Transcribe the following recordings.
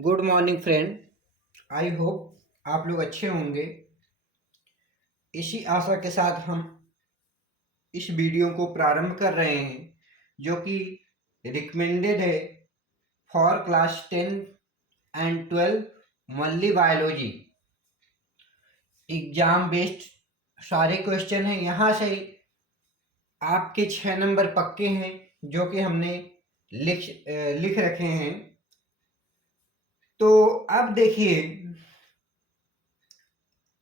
Good morning friend. I hope आप लोग अच्छे होंगे। इसी आशा के साथ हम इस वीडियो को प्रारंभ कर रहे हैं, जो कि रिकमेंडेड है for class 10 and 12 only biology. Exam based सारे क्वेश्चन हैं। यहाँ से आपके 6 नंबर पक्के हैं, जो कि हमने लिख रखे हैं। तो अब देखिए,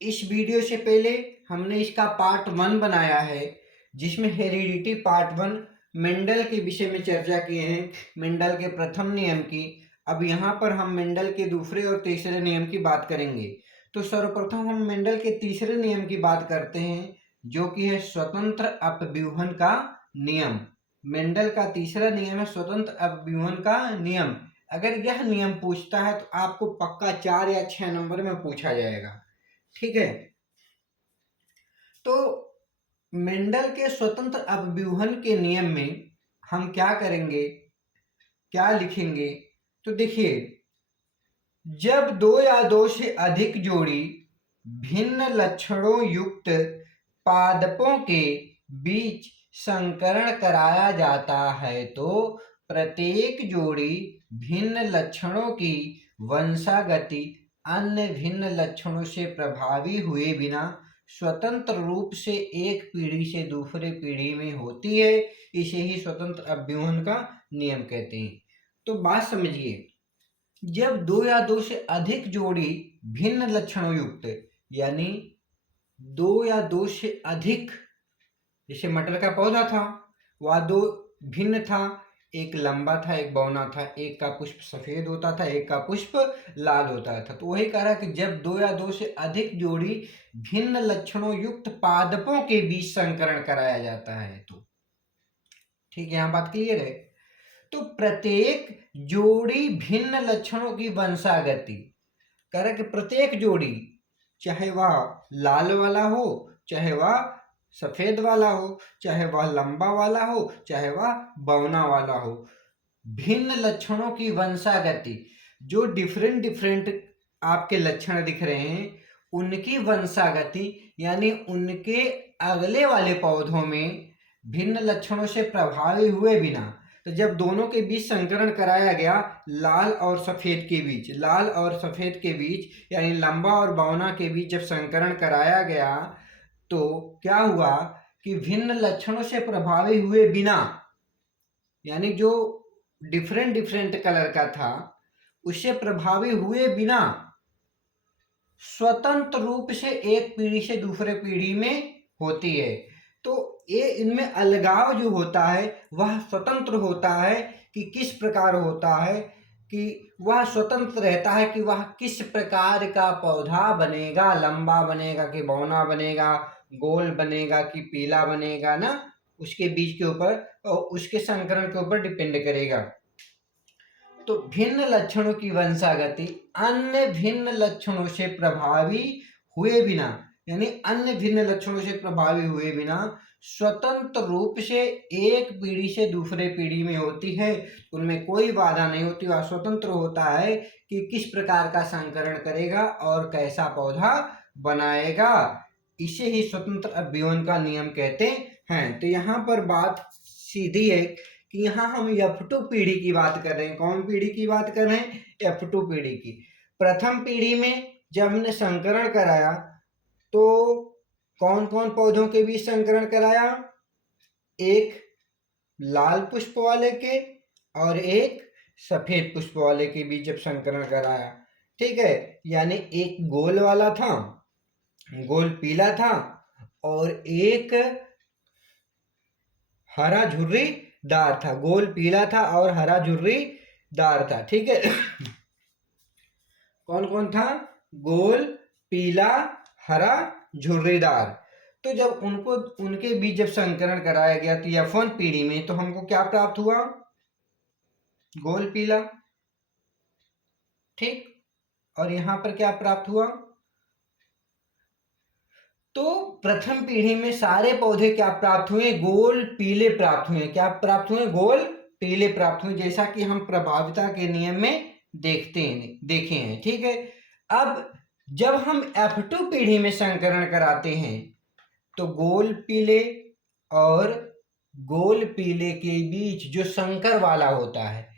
इस वीडियो से पहले हमने इसका पार्ट 1 बनाया है, जिसमें हेरिडिटी पार्ट 1 मेंडल के विषय में चर्चा किए हैं, मेंडल के प्रथम नियम की। अब यहाँ पर हम मेंडल के दूसरे और तीसरे नियम की बात करेंगे। तो सर्वप्रथम हम मेंडल के तीसरे नियम की बात करते हैं, जो कि है स्वतंत्र अपव्यूहन का नियम। मेंडल का तीसरा नियम है स्वतंत्र अपव्यूहन का नियम। अगर यह नियम पूछता है तो आपको पक्का 4 या 6 नंबर में पूछा जाएगा। ठीक है। तो मेंडल के स्वतंत्र अपव्यूहन के नियम में हम क्या करेंगे, क्या लिखेंगे? तो देखिए, जब दो या दो से अधिक जोड़ी भिन्न लक्षणों युक्त पादपों के बीच संकरण कराया जाता है, तो प्रत्येक जोड़ी भिन्न लक्षणों की वंशागति अन्य भिन्न लक्षणों से प्रभावी हुए बिना स्वतंत्र रूप से एक पीढ़ी से दूसरे पीढ़ी में होती है। इसे ही स्वतंत्र अपव्यूहन का नियम कहते हैं। तो बात समझिए, जब दो या दो से अधिक जोड़ी भिन्न लक्षणों युक्त, यानी दो या दो से अधिक, जैसे मटर का पौधा था, वह दो भिन्न था, एक लंबा था एक बौना था, एक का पुष्प सफेद होता था एक का पुष्प लाल होता था। तो वही कह रहा है कि जब दो या दो से अधिक जोड़ी भिन्न लक्षणों युक्त पादपों के बीच संकरण कराया जाता है, तो ठीक है, यहाँ बात क्लियर है। तो प्रत्येक जोड़ी भिन्न लक्षणों की वंशागति, कह रहा है कि प्रत्येक जोड़ी, चाहे वह लाल वाला हो, चाहे वह सफेद वाला हो, चाहे वह लंबा वाला हो, चाहे वह बौना वाला हो, भिन्न लक्षणों की वंशागति, जो डिफरेंट डिफरेंट आपके लक्षण दिख रहे हैं, उनकी वंशागति यानी उनके अगले वाले पौधों में भिन्न लक्षणों से प्रभावी हुए बिना, तो जब दोनों के बीच संकरण कराया गया, लाल और सफेद के बीच, लाल और सफेद के बीच यानी लंबा और बौना के बीच जब संकरण कराया गया, तो क्या हुआ कि भिन्न लक्षणों से प्रभावी हुए बिना, यानी जो डिफरेंट डिफरेंट कलर का था उससे प्रभावी हुए बिना स्वतंत्र रूप से एक पीढ़ी से दूसरे पीढ़ी में होती है। तो ये इनमें अलगाव जो होता है वह स्वतंत्र होता है। कि किस प्रकार होता है, कि वह स्वतंत्र रहता है कि वह किस प्रकार का पौधा बनेगा, लंबा बनेगा कि बौना बनेगा, गोल बनेगा कि पीला बनेगा ना, उसके बीज के ऊपर और उसके संकरण के ऊपर डिपेंड करेगा। तो भिन्न लक्षणों की वंशागति अन्य भिन्न लक्षणों से प्रभावी हुए बिना, यानी अन्य भिन्न लक्षणों से प्रभावी हुए बिना स्वतंत्र रूप से एक पीढ़ी से दूसरे पीढ़ी में होती है। उनमें कोई बाधा नहीं होती, वह स्वतंत्र होता है कि किस प्रकार का संकरण करेगा और कैसा पौधा बनाएगा। इसे ही स्वतंत्र अपव्यूहन का नियम कहते हैं। तो यहाँ पर बात सीधी है कि यहाँ हम F2 पीढ़ी की बात कर रहे हैं। कौन पीढ़ी की बात कर रहे हैं? F2 पीढ़ी की। प्रथम पीढ़ी में जब हमने संकरण कराया तो कौन कौन पौधों के बीच संकरण कराया? एक लाल पुष्प वाले के और एक सफेद पुष्प वाले के बीच जब संकरण कराया, ठीक है, यानी एक गोल वाला था, गोल पीला था, और एक हरा झुर्रीदार था। गोल पीला था और हरा झुर्रीदार था, ठीक है। कौन कौन था? गोल, पीला, हरा, झुर्रीदार। तो जब उनके बीच जब संकरण कराया गया तो F1 पीढ़ी में तो हमको क्या प्राप्त हुआ? गोल पीला, ठीक। और यहां पर क्या प्राप्त हुआ? तो प्रथम पीढ़ी में सारे पौधे क्या प्राप्त हुए? गोल पीले प्राप्त हुए। क्या प्राप्त हुए? गोल पीले प्राप्त हुए। जैसा कि हम प्रभाविता के नियम में देखे हैं। ठीक है, अब जब हम F2 पीढ़ी में संकरण कराते हैं तो गोल पीले और गोल पीले के बीच जो संकर वाला होता है,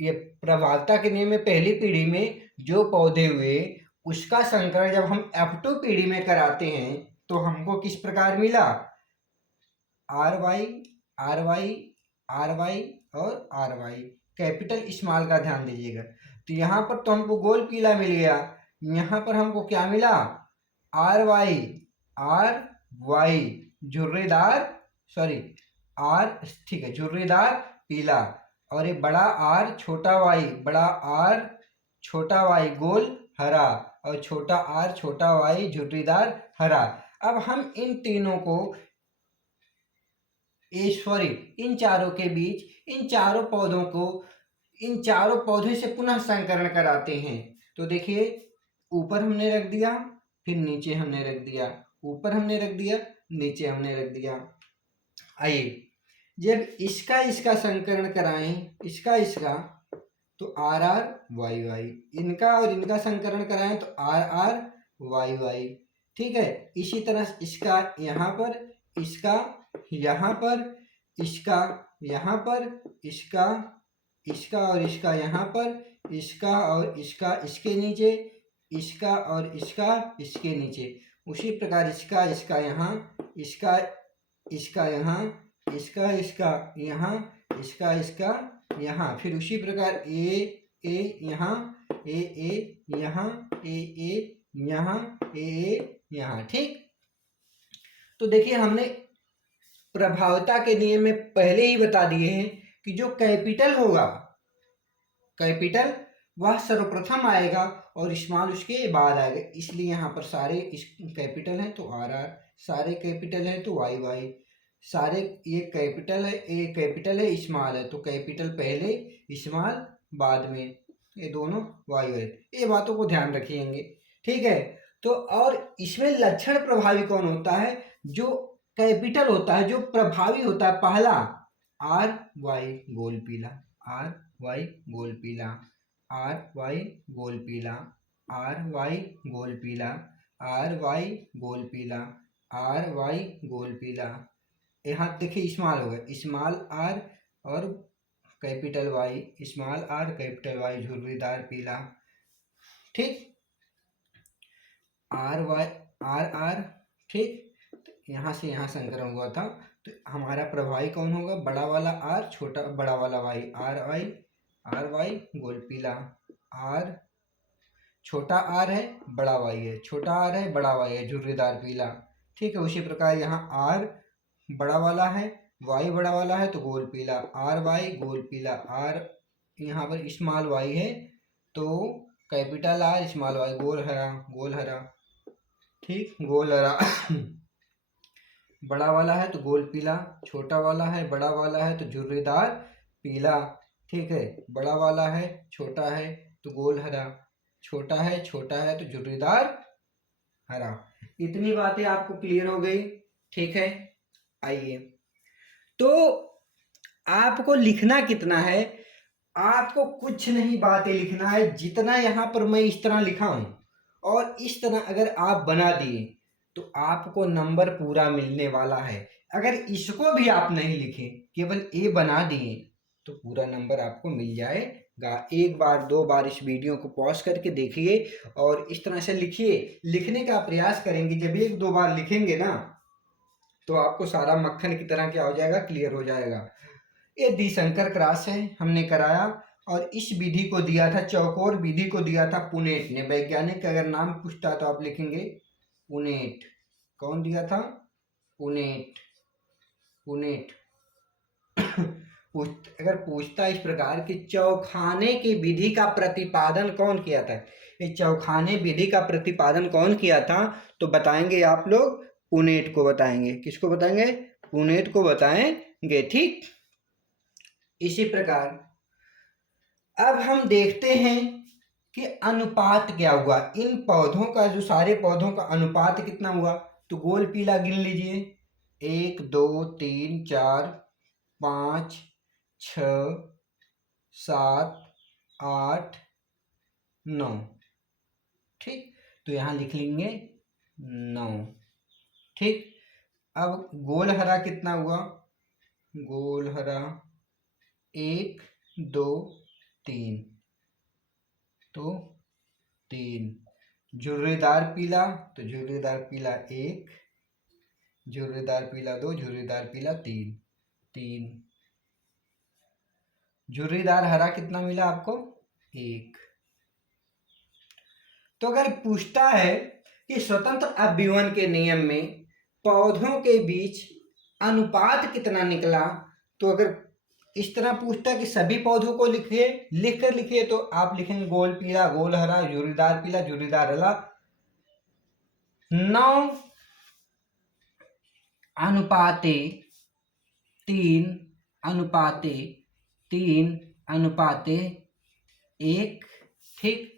ये प्रभावता के नियम में पहली पीढ़ी में जो पौधे हुए उसका संकरण जब हम F2 पीढ़ी में कराते हैं तो हमको किस प्रकार मिला, R Y R Y R Y और आर वाई, कैपिटल स्मॉल का ध्यान दीजिएगा। तो यहाँ पर तो हमको गोल पीला मिल गया, यहाँ पर हमको क्या मिला, आर वाई झुर्रीदार, सॉरी आर, ठीक है, झुर्रीदार पीला, और ये बड़ा आर छोटा वाई, बड़ा आर छोटा वाई गोल हरा, और छोटा आर छोटा वाई झुर्रीदार हरा। अब हम इन तीनों को इन चारों के बीच इन चारों पौधों को इन चारों पौधों से पुनः संकरण कराते हैं। तो देखिए, ऊपर हमने रख दिया, फिर नीचे हमने रख दिया, ऊपर हमने रख दिया, नीचे हमने रख दिया। आइए, जब इसका संकरण कराएं, इसका तो आर आर वाई वाई, इनका और इनका संकरण कराएं तो आर आर वाई वाई। ठीक है, इसी तरह इसका यहाँ पर, इसका यहाँ पर, इसका यहाँ पर, इसका और इसका यहाँ पर, इसका और इसका इसके नीचे, इसका और इसका इसके नीचे। उसी प्रकार इसका यहाँ, इसका यहाँ, इसका यहाँ, इसका यहाँ, फिर उसी प्रकार ए यहाँ, ए यहाँ, ए यहाँ, ए यहाँ। ठीक, तो देखिए हमने प्रभावता के नियम में पहले ही बता दिए हैं कि जो कैपिटल होगा, कैपिटल वह सर्वप्रथम आएगा और स्मॉल उसके बाद आएगा, इसलिए यहाँ पर सारे कैपिटल हैं तो आर आर, सारे कैपिटल है तो वाई वाई, सारे ये कैपिटल है स्मॉल है तो कैपिटल पहले स्मॉल बाद में, ये दोनों वाई वाई। ये बातों को ध्यान रखिएंगे। ठीक है, तो और इसमें लक्षण प्रभावी कौन होता है, जो कैपिटल होता है, जो प्रभावी होता है, पहला आर वाई गोल पीला, आर वाई गोल पीला, आर वाई गोल पीला, आर वाई गोल पीला, आर वाई गोल पीला, आर वाई गोल पीला। यहाँ देखिए स्मॉल हो गया, स्मॉल आर और capital Y, small R capital Y झुर्रीदार पीला। ठीक, आर वाई आर आर, ठीक, यहाँ से यहाँ संकरण हुआ था तो हमारा प्रभावी कौन होगा, बड़ा वाला आर छोटा बड़ा वाला वाई, आर वाई गोल पीला, आर छोटा आर है बड़ा वाई है, छोटा आर है बड़ा वाई है झुर्रीदार पीला। ठीक है, उसी प्रकार यहाँ आर बड़ा वाला है, वाई बड़ा वाला है तो गोल पीला, आर वाई गोल पीला, आर यहाँ पर स्मॉल वाई है तो कैपिटल आर स्मॉल वाई गोल हरा। ठीक, गोल हरा बड़ा वाला है तो गोल पीला, छोटा वाला है बड़ा वाला है तो झुर्रीदार पीला। ठीक है, बड़ा वाला है छोटा है तो गोल हरा, छोटा है तो झुर्रीदार हरा। इतनी बातें आपको क्लियर हो गई। ठीक है, आइए, तो आपको लिखना कितना है, आपको कुछ नहीं बातें लिखना है, जितना यहाँ पर मैं इस तरह लिखा हूं और इस तरह अगर आप बना दिए तो आपको नंबर पूरा मिलने वाला है। अगर इसको भी आप नहीं लिखे, केवल ए बना दिए तो पूरा नंबर आपको मिल जाएगा। एक बार दो बार इस वीडियो को पॉज करके देखिए और इस तरह से लिखिए, लिखने का प्रयास करेंगे। जब एक दो बार लिखेंगे ना तो आपको सारा मक्खन की तरह क्या हो जाएगा, क्लियर हो जाएगा। ये द्विसंकर क्रॉस है, हमने कराया और इस विधि को दिया था, चौकोर विधि को दिया था पुनेट ने। वैज्ञानिक अगर नाम पूछता तो आप लिखेंगे पुनेट। कौन दिया था, पुनेट। अगर पूछता इस प्रकार कि चौखाने की विधि का प्रतिपादन कौन किया था, ये चौखाने विधि का प्रतिपादन कौन किया था, तो बताएंगे आप लोग पुनेट को बताएंगे। किसको बताएंगे, पुनेट को बताएंगे। ठीक, इसी प्रकार अब हम देखते हैं कि अनुपात क्या हुआ, इन पौधों का, जो सारे पौधों का अनुपात कितना हुआ। तो गोल पीला गिन लीजिए, 1 2 3 4 5 6 7 8 9। ठीक, तो यहाँ लिख लेंगे 9। ठीक, अब गोल हरा कितना हुआ? गोल हरा 1 2 3, तो 3। झुर्रीदार पीला, तो झुर्रीदार पीला 1, झुर्रीदार पीला 2, झुर्रीदार पीला 3, 3। झुर्रीदार हरा कितना मिला आपको? 1। तो अगर पूछता है कि स्वतंत्र अभिवन के नियम में पौधों के बीच अनुपात कितना निकला, तो अगर इस तरह पूछता कि सभी पौधों को लिखिए, लिख कर लिखिए, तो आप लिखेंगे गोल पीला, गोल हरा, झुर्रीदार पीला, झुर्रीदार हरा, 9 अनुपाते 3 अनुपाते 3 अनुपाते 1। ठीक,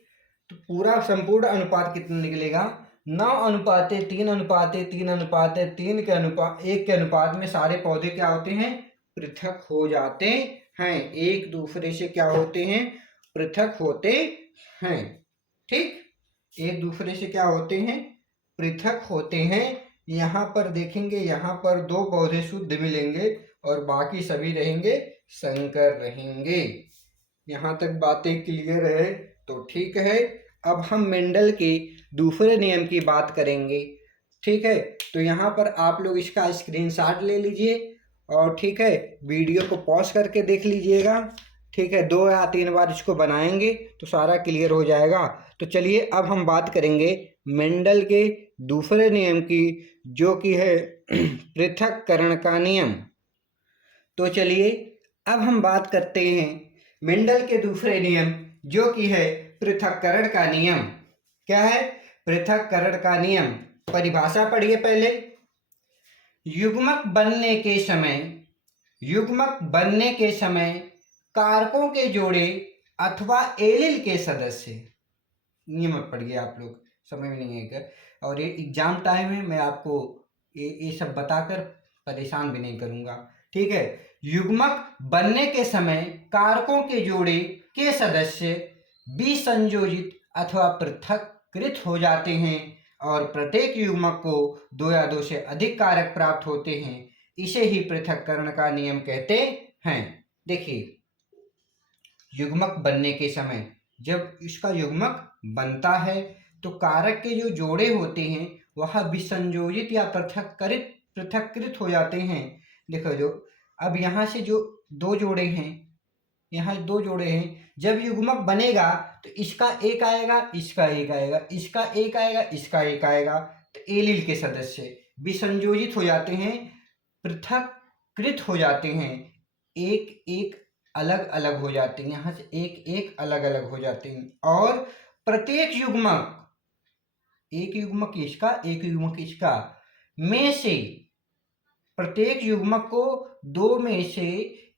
तो पूरा संपूर्ण अनुपात कितना निकलेगा? 9 अनुपाते 3 अनुपाते 3 अनुपाते 3 के अनुपात 1 के अनुपात में सारे पौधे क्या होते हैं? पृथक हो जाते हैं, एक दूसरे से क्या होते हैं? पृथक होते हैं। ठीक, एक दूसरे से क्या होते हैं? पृथक होते हैं। यहाँ पर देखेंगे, यहाँ पर 2 पौधे शुद्ध मिलेंगे और बाकी सभी रहेंगे संकर रहेंगे। यहाँ तक बातें क्लियर है तो ठीक है। अब हम मेंडल के दूसरे नियम की बात करेंगे। ठीक है, तो यहाँ पर आप लोग इसका स्क्रीनशॉट ले लीजिए और ठीक है, वीडियो को पॉज करके देख लीजिएगा। ठीक है, 2 या 3 बार इसको बनाएंगे तो सारा क्लियर हो जाएगा। तो चलिए अब हम बात करेंगे मेंडल के दूसरे नियम की, जो कि है पृथक्करण का नियम। तो चलिए अब हम बात करते हैं मेंडल के दूसरे नियम, जो कि है पृथक्करण का नियम। क्या है? पृथक्करण का नियम। परिभाषा पढ़िए पहले। युग्मक बनने के समय कारकों के जोड़े अथवा एलील के सदस्य, नियम पढ़िए आप लोग, समझ में नहीं आएगा। और ये एग्जाम टाइम है, मैं आपको ये सब बताकर परेशान भी नहीं करूंगा। ठीक है, युग्मक बनने के समय कारकों के जोड़े के सदस्य विसंयोजित अथवा पृथक्कृत हो जाते हैं और प्रत्येक युग्मक को 2 या 2 से अधिक कारक प्राप्त होते हैं। इसे ही पृथक्करण का नियम कहते हैं। देखिए, युग्मक बनने के समय जब इसका युग्मक बनता है तो कारक के जो जोड़े होते हैं वह विसंयोजित या पृथक्कृत हो जाते हैं। देखो, जो अब यहाँ से जो 2 जोड़े हैं, यहाँ 2 जोड़े हैं, जब युग्मक बनेगा तो इसका एक आएगा, इसका एक आएगा, इसका एक आएगा, इसका एक आएगा, तो एलील के सदस्य विसंयोजित हो जाते हैं, पृथक्कृत हो जाते हैं, एक एक अलग अलग हो जाते हैं, यहाँ से एक एक अलग अलग हो जाते हैं। और प्रत्येक युग्मक, एक युग्मक इसका, एक युग्मक इसका, में से प्रत्येक युग्मक को 2 में से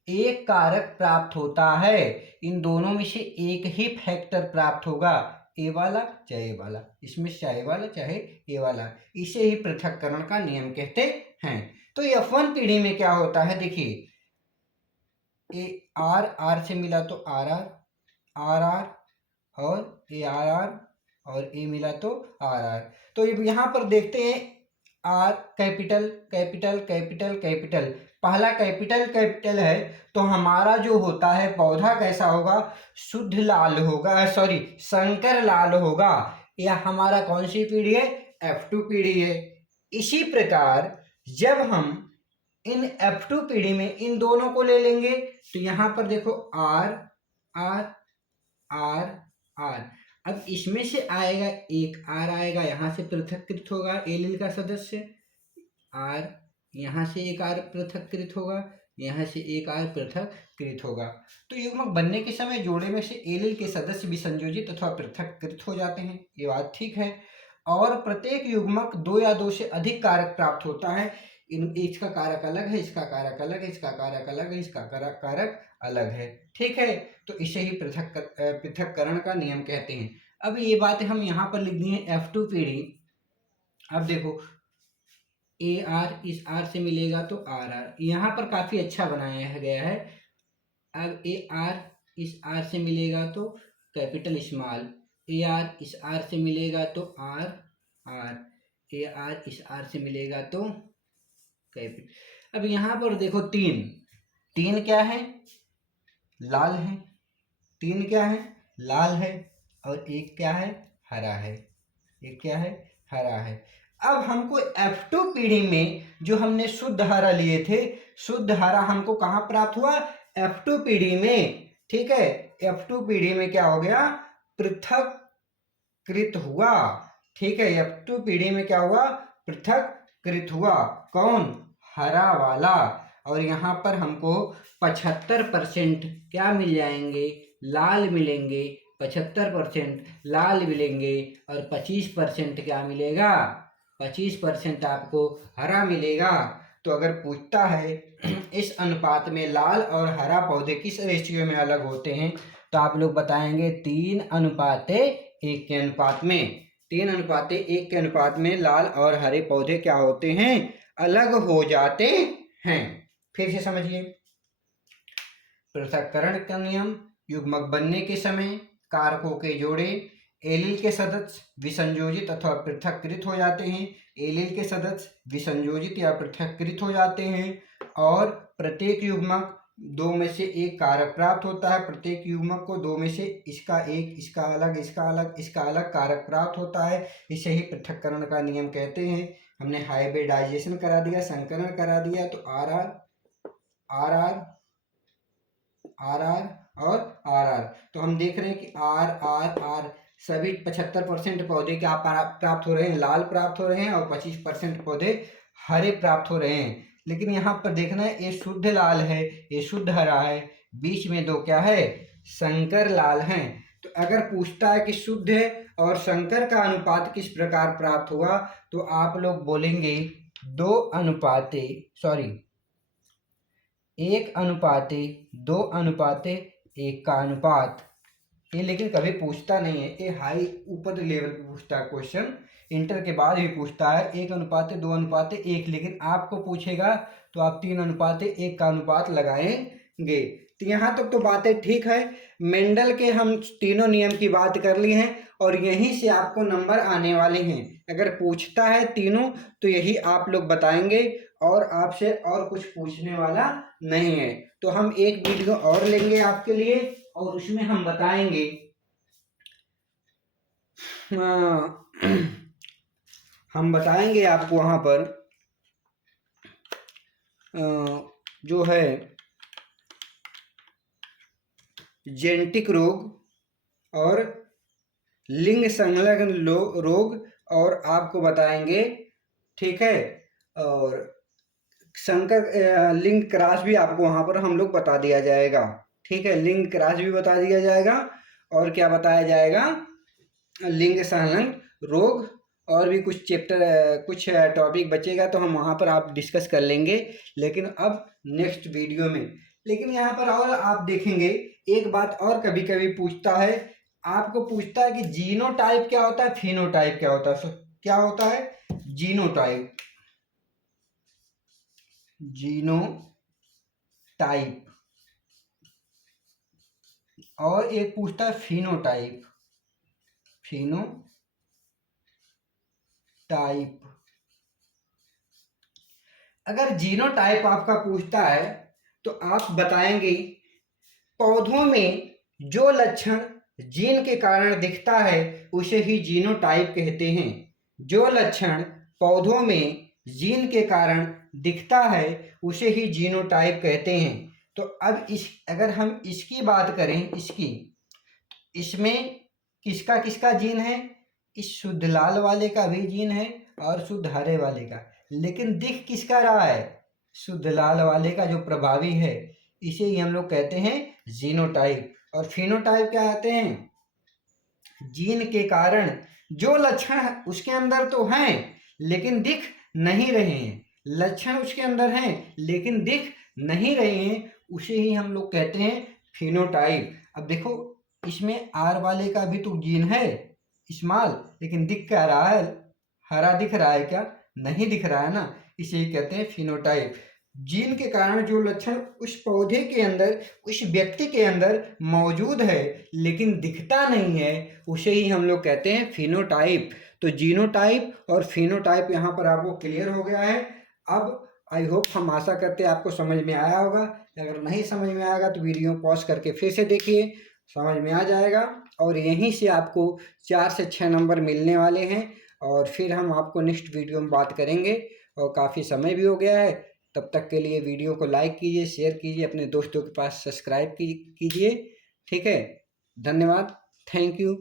एक कारक प्राप्त होता है। इन दोनों में से एक ही फैक्टर प्राप्त होगा, ए वाला चाहे ए वाला, इसमें चाहे ए वाला चाहे ए वाला। इसे ही पृथक्करण का नियम कहते हैं। तो F1 पीढ़ी में क्या होता है? देखिए, ए आर से मिला तो आर आर और ए आर और ए मिला तो आर। तो यहाँ पर देखते हैं, are capital capital capital capital, पहला कैपिटल है, तो हमारा जो होता है पौधा कैसा होगा? शुद्ध लाल होगा, सॉरी संकर लाल होगा। यह हमारा कौन सी पीढ़ी है? F2 पीढ़ी है। इसी प्रकार जब हम इन F2 पीढ़ी में इन दोनों को ले लेंगे तो यहाँ पर देखो आर आर आर आर, अब इसमें से आएगा एक आर आएगा, यहाँ से पृथक्कृत होगा एलील का सदस्य आर, यहाँ से एक आर पृथक्कृत होगा, यहाँ से एक आर पृथक्कृत होगा। तो युग्मक बनने के समय जोड़े में से एलील के सदस्य विसंयोजित अथवा पृथक्कृत हो जाते हैं, ये बात ठीक है। और प्रत्येक युग्मक 2 या 2 से अधिक कारक प्राप्त होता है। इसका कारक अलग है, इसका कारक अलग है, इसका कारक अलग है, इसका कारक अलग है। ठीक है, तो इसे ही पृथक्करण का नियम कहते हैं। अब ये बातें हम यहाँ पर लिख दी है F2 पीढ़ी। अब देखो, ए आर इस आर से मिलेगा तो आर आर, यहाँ पर काफी अच्छा बनाया गया है। अब ए आर इस आर से मिलेगा तो कैपिटल स्मॉल, ए आर इस आर से मिलेगा तो आर आर, ए आर इस आर से मिलेगा तो कैपिटल। अब यहाँ पर देखो तीन, तीन क्या है, लाल है, तीन क्या है, लाल है, और एक क्या है, हरा है, एक क्या है, हरा है। अब हमको F2 पीढ़ी में जो हमने शुद्ध हरा लिए थे, शुद्ध हरा हमको कहाँ प्राप्त हुआ, F2 पीढ़ी में, ठीक है। F2 पीढ़ी में क्या हो गया, पृथक्कृत हुआ, ठीक है। F2 पीढ़ी में क्या हुआ, पृथक्कृत हुआ, कौन, हरा वाला। और यहाँ पर हमको 75% क्या मिल जाएंगे, लाल मिलेंगे, 75% लाल मिलेंगे, और 25% क्या मिलेगा, 25% आपको हरा मिलेगा। तो अगर पूछता है इस अनुपात में लाल और हरा पौधे किस रेशियो में अलग होते हैं, तो आप लोग बताएंगे 3:1 के अनुपात में, 3:1 के अनुपात में लाल और हरे पौधे क्या होते हैं, अलग हो जाते हैं। फिर से समझिए, पृथक्करण का नियम, युग्मक बनने के समय कारकों के जोड़े, एलील के सदस्य विसंयोजित अथवा पृथक्कृत हो जाते हैं, एलील के सदस्य विसंयोजित या पृथक्कृत हो जाते हैं, और प्रत्येक युग्मक दो में से एक कारक प्राप्त होता है, प्रत्येक युग्मक को दो में से इसका एक, इसका अलग, इसका अलग, इसका अलग कारक प्राप्त होता है। इसे ही पृथक्करण का नियम कहते हैं। हमने हाइब्रिडाइजेशन करा दिया, संकरण करा दिया, तो R R R R R R और आर आर, तो हम देख रहे हैं कि आर आर आर सभी 75% पौधे क्या प्राप्त हो रहे हैं, लाल प्राप्त हो रहे हैं, और 25% पौधे हरे प्राप्त हो रहे हैं। लेकिन यहाँ पर देखना है, ये शुद्ध लाल है, ये शुद्ध हरा है, बीच में दो क्या है, संकर लाल हैं। तो अगर पूछता है कि शुद्ध और संकर का अनुपात किस प्रकार प्राप्त हुआ, तो आप लोग बोलेंगे 1:2:1 का अनुपात। ये लेकिन कभी पूछता नहीं है, ये हाई ऊपर लेवल पे पूछता है क्वेश्चन, इंटर के बाद भी पूछता है 1:2:1, लेकिन आपको पूछेगा तो आप 3:1 का अनुपात लगाएंगे। तो यहाँ तक तो बातें ठीक है। मेंडल के हम तीनों नियम की बात कर ली हैं, और यहीं से आपको नंबर आने वाले हैं। अगर पूछता है तीनों तो यही आप लोग बताएंगे, और आपसे और कुछ पूछने वाला नहीं है। तो हम एक वीडियो और लेंगे आपके लिए, और उसमें हम बताएंगे हम बताएंगे आपको वहाँ पर जो है जेनेटिक रोग और लिंग संलग्न रोग, और आपको बताएंगे, ठीक है, और संकर लिंग क्रॉस भी आपको वहाँ पर हम लोग बता दिया जाएगा, ठीक है। लिंग क्रॉस भी बता दिया जाएगा, और क्या बताया जाएगा, लिंग संलग्न रोग, और भी कुछ चैप्टर, कुछ टॉपिक बचेगा तो हम वहाँ पर आप डिस्कस कर लेंगे, लेकिन अब नेक्स्ट वीडियो में। लेकिन यहाँ पर और आप देखेंगे एक बात और कभी कभी पूछता है, आपको पूछता है कि जीनोटाइप क्या होता है, फिनोटाइप क्या होता है। क्या होता है, जीनोटाइप, जीनोटाइप, और एक पूछता है फिनोटाइप, फिनोटाइप। अगर जीनोटाइप आपका पूछता है तो आप बताएंगे पौधों में जो लक्षण जीन के कारण दिखता है उसे ही जीनोटाइप कहते हैं। जो लक्षण पौधों में जीन के कारण दिखता है उसे ही जीनोटाइप कहते हैं। तो अब अगर हम इसकी बात करें, इसमें किसका किसका जीन है, इस शुद्ध लाल वाले का भी जीन है और शुद्ध हरे वाले का, लेकिन दिख किसका रहा है, शुद्ध लाल वाले का जो प्रभावी है, इसे ही हम लोग कहते हैं जीनोटाइप। और फिनोटाइप क्या कहते हैं, जीन के कारण जो लक्षण उसके अंदर तो हैं लेकिन दिख नहीं रहे हैं, लक्षण उसके अंदर हैं लेकिन दिख नहीं रहे हैं, उसे ही हम लोग कहते हैं फिनोटाइप। अब देखो इसमें आर वाले का भी तो जीन है स्मॉल, लेकिन दिख क्या रहा है, हरा दिख रहा है क्या, नहीं दिख रहा है ना, इसे ही कहते हैं फिनोटाइप। जीन के कारण जो लक्षण उस पौधे के अंदर, उस व्यक्ति के अंदर मौजूद है लेकिन दिखता नहीं है, उसे ही हम लोग कहते हैं फिनोटाइप। तो जीनोटाइप और फिनोटाइप यहाँ पर आपको क्लियर हो गया है। अब आई होप, हम आशा करते हैं आपको समझ में आया होगा। अगर नहीं समझ में आएगा तो वीडियो पॉज करके फिर से देखिए, समझ में आ जाएगा। और यहीं से आपको 4 से 6 नंबर मिलने वाले हैं और फिर हम आपको नेक्स्ट वीडियो में बात करेंगे। और काफ़ी समय भी हो गया है, तब तक के लिए वीडियो को लाइक कीजिए, शेयर कीजिए, अपने दोस्तों के पास सब्सक्राइब कीजिए। ठीक है, धन्यवाद, थैंक यू।